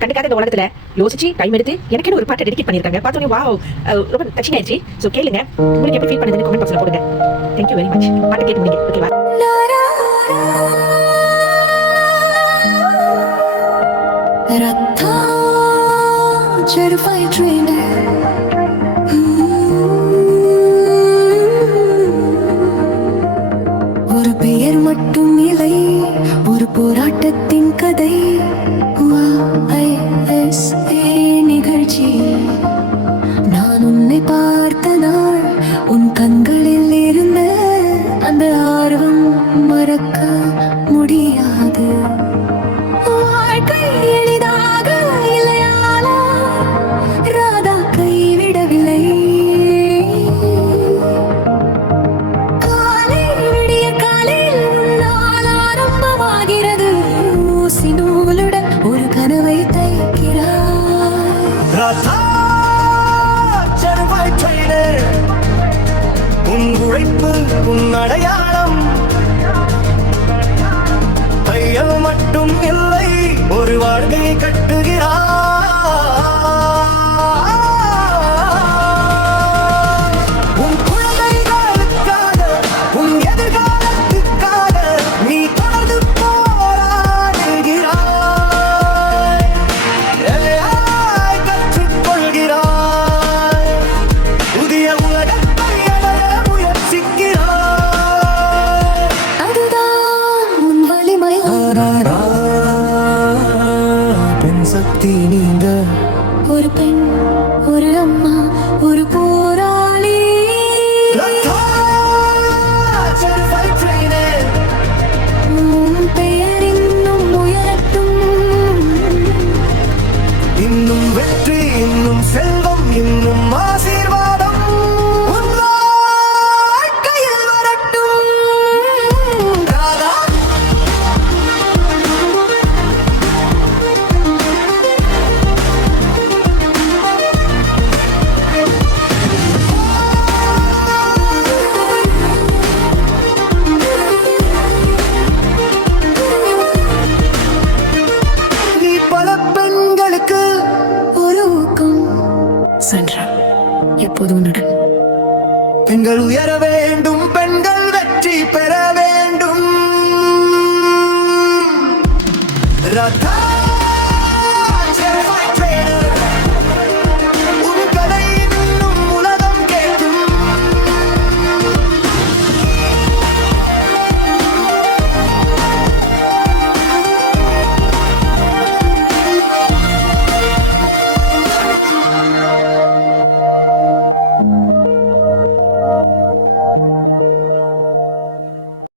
கண்டுக்காத இந்த உலகத்துல யோசிச்சு டைம் எடுத்து எனக்கு ஒரு பாட்டை டெடிகேட் பண்ணிருக்காங்க. பார்த்தோன்னே வாவ், ரொம்ப டச்சிங் ஆயிடுச்சு. ஸோ கேளுங்க, உங்களுக்கு எப்படி ஃபீல் பண்ணுதுன்னு கமெண்ட் பாக்ஸ்ல போடுங்க. Thank you very much. பாட்டை கேட்டு முடிங்க. ஓகேவா? Certified trainer. ஒரு பெயர் மட்டும் இல்லை, ஒரு போராட்டத்தின் கதை. நிகழ்ச்சி நான் உன்னை பார்த்த நாள், உன் கண்களில் இருந்த அந்த ஆர்வம் மறக்க முடியாது. வாழ்க்கை எளிதாக இல்லையாலா, ராதா கைவிடவில்லை. காலை விடிய காலையில் உன்னால் ஆரம்பமாகிறது. ஊசி நூலுடன் ஒரு கனவை தைக்கிறார். உன் உழைப்பு உன் அடையாளம், தையல் மட்டும் இல்லை, ஒரு வாழ்க்கையை கட்டுகிறார். உன் குழந்தைகளுக்காக, உன் எதிர்காலத்துக்காக நீ தொடர்ந்து போராடுகிறாய், கற்றுக்கொள்கிறாய், புதிய உலகத்தை அடைய முயற்சிக்கிறாய். அதுதான் உன் வலிமை. பெண் சக்தி நீங்க, ஒரு பெண், ஒரு அம்மா, ஒரு போராளி. உன் பெயர் இன்னும் உயரட்டும். இன்னும் வெற்றி, இன்னும் செல்வம், இன்னும் ஆசீர்வாதம் உன் வாழ்க்கையில் வரட்டும். ராதா, நீ பல பெண்களுக்கு ஒரு ஊக்கம். சன்றா எப்போதும் உன்னுடன். பெண்கள் உயர வேண்டும், பெண்கள் வெற்றி பெற வேண்டும். ராதா.